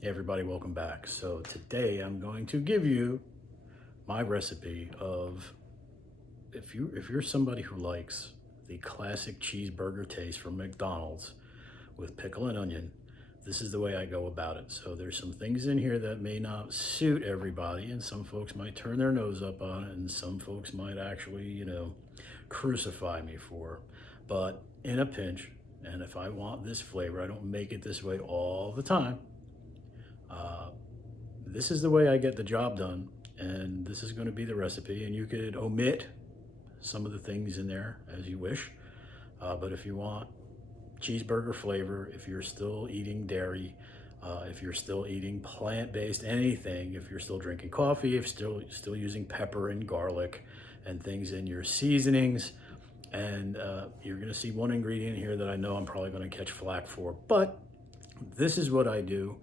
Hey everybody, welcome back. So today I'm going to give you my recipe of if you're somebody who likes the classic cheeseburger taste from McDonald's with pickle and onion, this is the way I go about it. So there's some things in here that may not suit everybody, and some folks might turn their nose up on it, and some folks might actually, crucify me for. But in a pinch, and if I want this flavor, I don't make it this way all the time. This is the way I get the job done, and this is going to be the recipe. And you could omit some of the things in there as you wish, but if you want cheeseburger flavor, if you're still eating dairy, if you're still eating plant-based anything, if you're still drinking coffee, if still using pepper and garlic and things in your seasonings, and you're going to see one ingredient here that I know I'm probably going to catch flack for, but this is what I do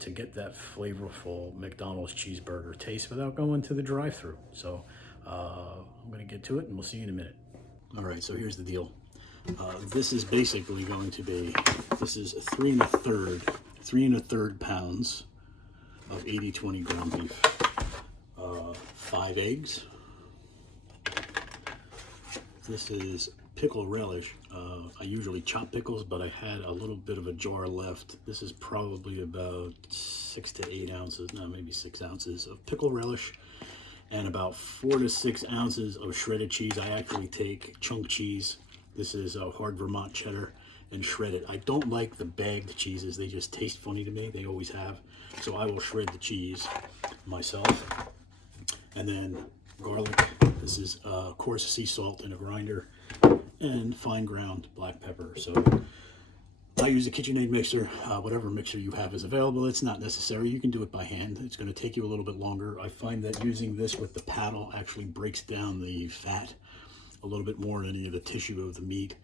to get that flavorful McDonald's cheeseburger taste without going to the drive-thru. So I'm going to get to it, and we'll see you in a minute. All right, so here's the deal. This is basically going to be, this is 3 1/3 pounds of 80/20 ground beef, 5 eggs. This is pickle relish. I usually chop pickles, but I had a little bit of a jar left. This is probably about 6 to 8 ounces, no, maybe 6 ounces of pickle relish, and about 4 to 6 ounces of shredded cheese. I actually take chunk cheese. This is a hard Vermont cheddar, and shred it. I don't like the bagged cheeses. They just taste funny to me. They always have. So I will shred the cheese myself. And then garlic. This is coarse sea salt in a grinder, and fine ground black pepper. So I use a KitchenAid mixer. Whatever mixer you have is available. It's not necessary. You can do it by hand. It's going to take you a little bit longer. I find that using this with the paddle actually breaks down the fat a little bit more than any of the tissue of the meat,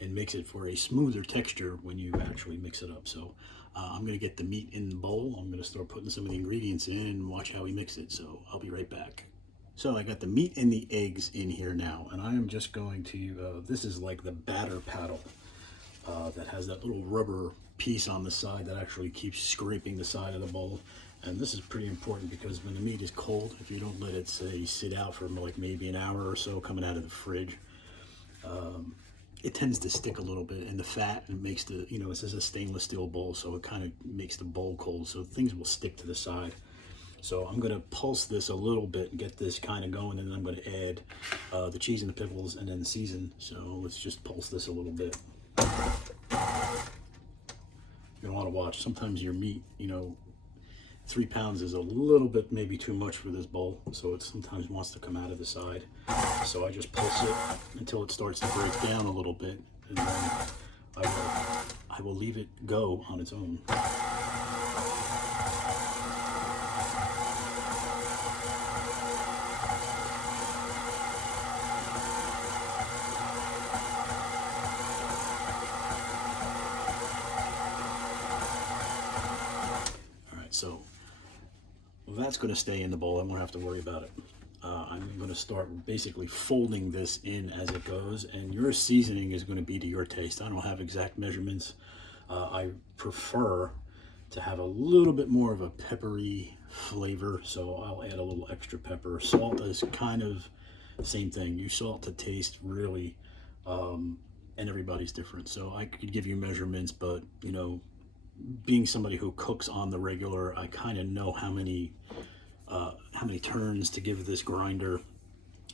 and makes it for a smoother texture when you actually mix it up. So I'm going to get the meat in the bowl. I'm going to start putting some of the ingredients in and watch how we mix it. So I'll be right back. So I got the meat and the eggs in here now, and I am just going to, this is like the batter paddle that has that little rubber piece on the side that actually keeps scraping the side of the bowl. And this is pretty important because when the meat is cold, if you don't let it, say, sit out for like maybe an hour or so coming out of the fridge, it tends to stick a little bit in the fat, and makes the, this is a stainless steel bowl, so it kind of makes the bowl cold, so things will stick to the side. So I'm going to pulse this a little bit and get this kind of going, and then I'm going to add the cheese and the pickles and then season. So let's just pulse this a little bit. You're going to want to watch. Sometimes your meat, 3 pounds is a little bit maybe too much for this bowl, so it sometimes wants to come out of the side. So I just pulse it until it starts to break down a little bit, and then I will leave it go on its own. So that's going to stay in the bowl. I won't have to worry about it. I'm going to start basically folding this in as it goes, and your seasoning is going to be to your taste. I don't have exact measurements. I prefer to have a little bit more of a peppery flavor, so I'll add a little extra pepper. Salt is kind of the same thing. You salt to taste, really, and everybody's different. So I could give you measurements, but being somebody who cooks on the regular, I kind of know how many turns to give this grinder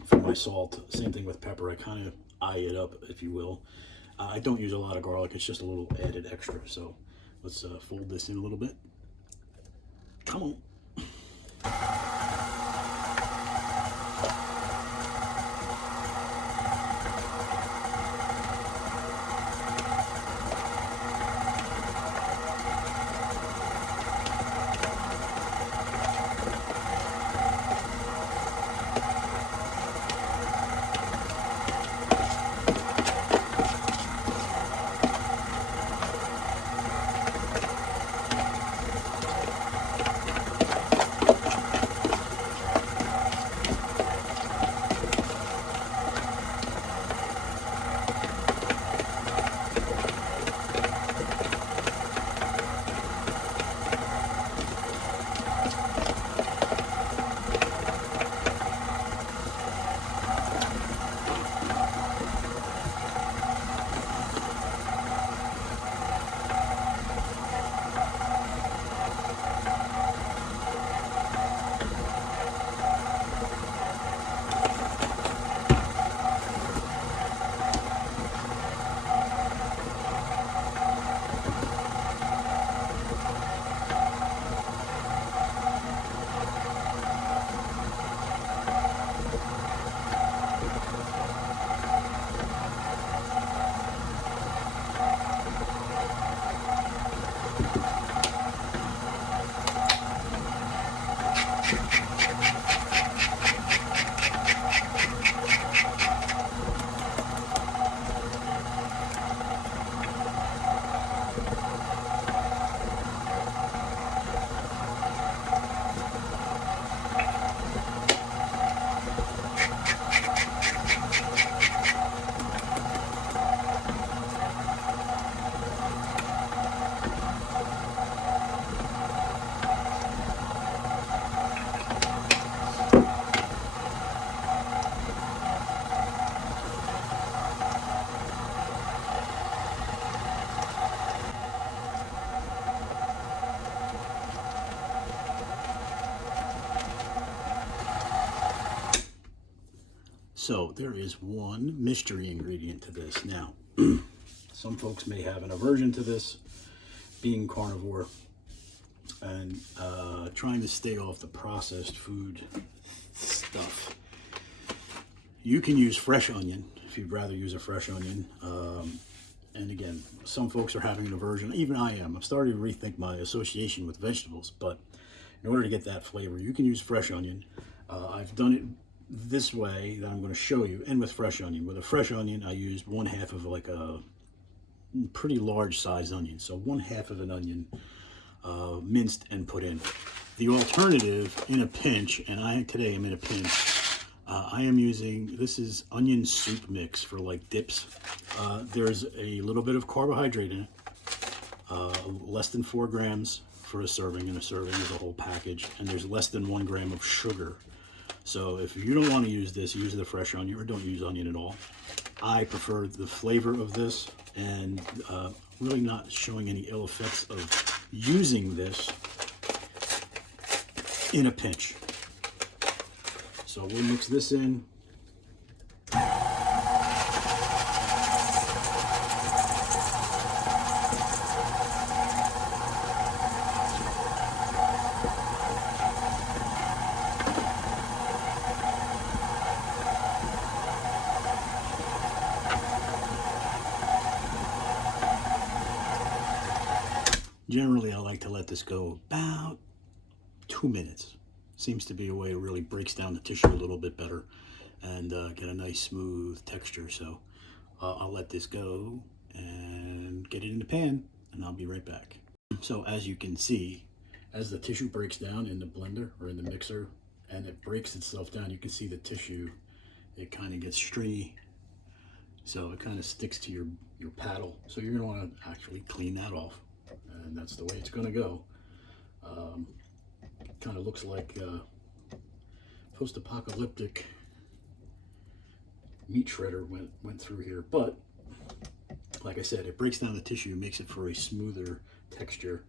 for my salt. Same thing with pepper. I kind of eye it up, if you will. I don't use a lot of garlic. It's just a little added extra. So let's fold this in a little bit. Come on. So there is one mystery ingredient to this. Now, some folks may have an aversion to this, being carnivore, and trying to stay off the processed food stuff. You can use fresh onion if you'd rather use a fresh onion. And again, some folks are having an aversion. Even I am. I'm starting to rethink my association with vegetables. But in order to get that flavor, you can use fresh onion. I've done it this way that I'm going to show you, and with fresh onion. With a fresh onion, I used 1/2 of like a pretty large size onion. So 1/2 of an onion minced and put in. The alternative in a pinch, and today I'm in a pinch, I am using, this is onion soup mix for like dips. There's a little bit of carbohydrate in it, less than 4 grams for a serving, and a serving is a whole package, and there's less than 1 gram of sugar. So if you don't want to use this, use the fresh onion, or don't use onion at all. I prefer the flavor of this, and really not showing any ill effects of using this in a pinch. So we'll mix this in. Generally, I like to let this go about 2 minutes. Seems to be a way it really breaks down the tissue a little bit better and get a nice smooth texture. So I'll let this go and get it in the pan, and I'll be right back. So as you can see, as the tissue breaks down in the blender or in the mixer and it breaks itself down, you can see the tissue, it kind of gets stringy. So it kind of sticks to your paddle. So you're going to want to actually clean that off, and that's the way it's going to go. Kind of looks like post-apocalyptic meat shredder went through here, but like I said, it breaks down the tissue, makes it for a smoother texture.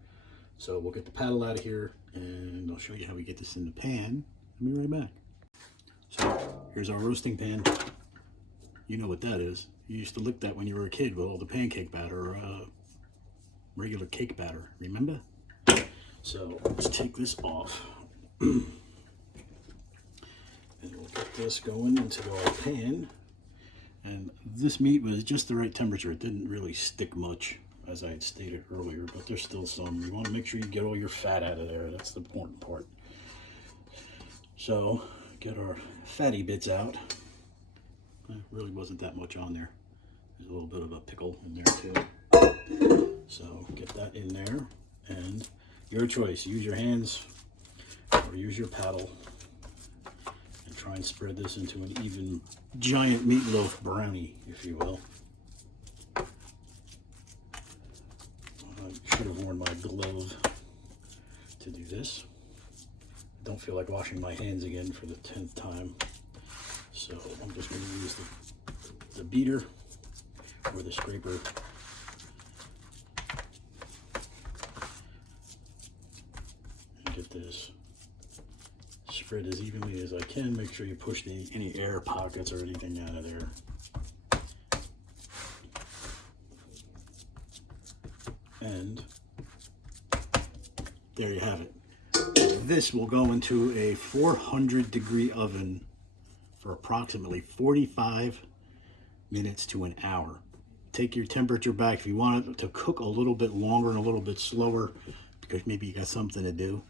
So we'll get the paddle out of here, and I'll show you how we get this in the pan. I'll be right back. So here's our roasting pan. You know what that is. You used to lick that when you were a kid with all the pancake batter, regular cake batter, remember? So let's take this off. And we'll get this going into our pan. And this meat was just the right temperature. It didn't really stick much, as I had stated earlier, but there's still some. You want to make sure you get all your fat out of there. That's the important part. So get our fatty bits out. There really wasn't that much on there. There's a little bit of a pickle in there too. So get that in there, and your choice. Use your hands or use your paddle, and try and spread this into an even giant meatloaf brownie, if you will. I should have worn my glove to do this. I don't feel like washing my hands again for the 10th time. So I'm just going to use the beater or the scraper. And get this spread as evenly as I can. Make sure you push any air pockets or anything out of there. And there you have it. This will go into a 400-degree oven for approximately 45 minutes to an hour. Take your temperature back if you want it to cook a little bit longer and a little bit slower, because maybe you got something to do.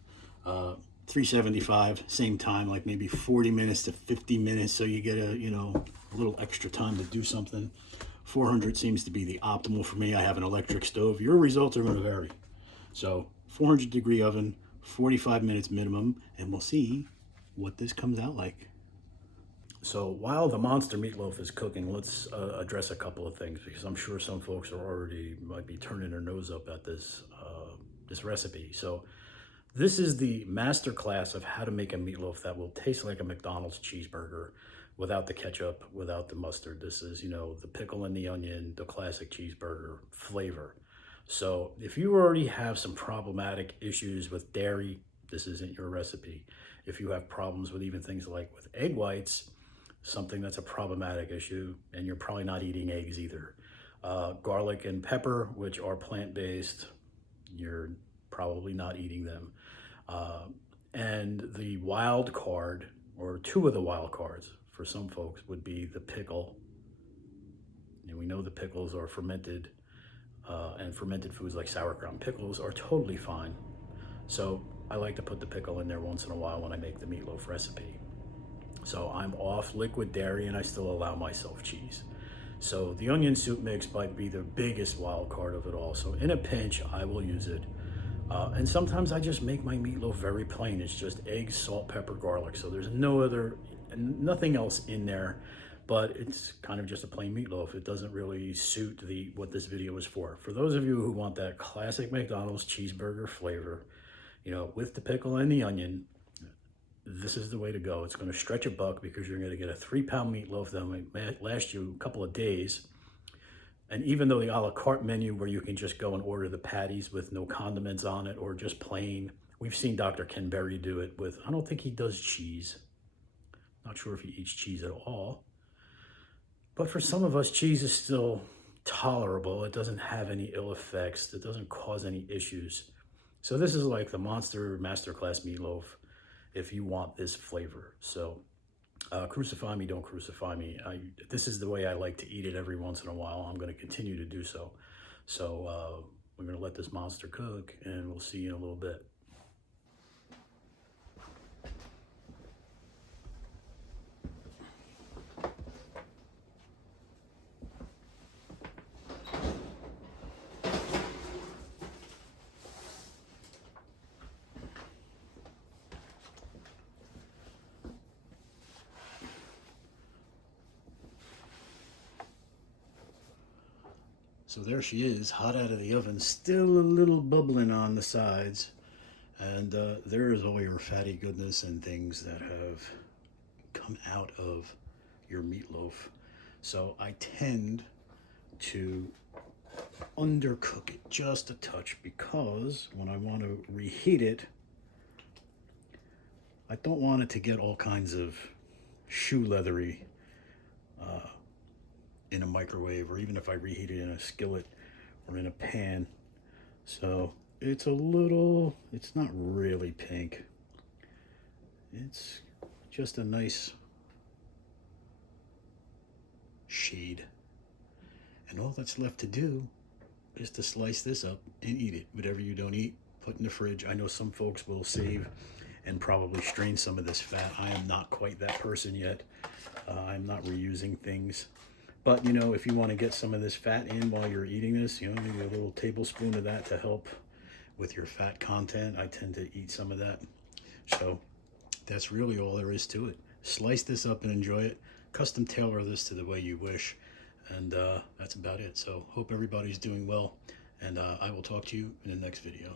375, same time, like maybe 40 minutes to 50 minutes, so you get a little extra time to do something. 400 seems to be the optimal for me. I have an electric stove. Your results are going to vary. So 400-degree oven, 45 minutes minimum, and we'll see what this comes out like. So while the monster meatloaf is cooking, let's address a couple of things, because I'm sure some folks might be turning their nose up at this recipe. So this is the master class of how to make a meatloaf that will taste like a McDonald's cheeseburger without the ketchup, without the mustard. This is, the pickle and the onion, the classic cheeseburger flavor. So if you already have some problematic issues with dairy, this isn't your recipe. If you have problems with even things like with egg whites, something that's a problematic issue, and you're probably not eating eggs either. Garlic and pepper, which are plant-based, you're probably not eating them. And the wild card, or two of the wild cards for some folks, would be the pickle. And we know the pickles are fermented, and fermented foods like sauerkraut and pickles are totally fine. So I like to put the pickle in there once in a while when I make the meatloaf recipe. So I'm off liquid dairy and I still allow myself cheese. So the onion soup mix might be the biggest wild card of it all. So in a pinch, I will use it. And sometimes I just make my meatloaf very plain. It's just eggs, salt, pepper, garlic. So there's nothing else in there, but it's kind of just a plain meatloaf. It doesn't really suit what this video is for. For those of you who want that classic McDonald's cheeseburger flavor, with the pickle and the onion, this is the way to go. It's going to stretch a buck because you're going to get a 3-pound meatloaf that might last you a couple of days. And even though the a la carte menu where you can just go and order the patties with no condiments on it or just plain, we've seen Dr. Ken Berry do it with, I don't think he does cheese. Not sure if he eats cheese at all. But for some of us, cheese is still tolerable. It doesn't have any ill effects. It doesn't cause any issues. So this is like the Monster Masterclass meatloaf if you want this flavor. So crucify me, don't crucify me. This is the way I like to eat it every once in a while. I'm going to continue to do so. So we're going to let this monster cook, and we'll see you in a little bit. So there she is, hot out of the oven, still a little bubbling on the sides. And there is all your fatty goodness and things that have come out of your meatloaf. So I tend to undercook it just a touch because when I want to reheat it, I don't want it to get all kinds of shoe leathery in a microwave, or even if I reheat it in a skillet or in a pan. So it's not really pink. It's just a nice shade. And all that's left to do is to slice this up and eat it. Whatever you don't eat, put in the fridge. I know some folks will save and probably strain some of this fat. I am not quite that person yet. I'm not reusing things. But, if you want to get some of this fat in while you're eating this, maybe a little tablespoon of that to help with your fat content. I tend to eat some of that. So that's really all there is to it. Slice this up and enjoy it. Custom tailor this to the way you wish. And that's about it. So hope everybody's doing well. And I will talk to you in the next video.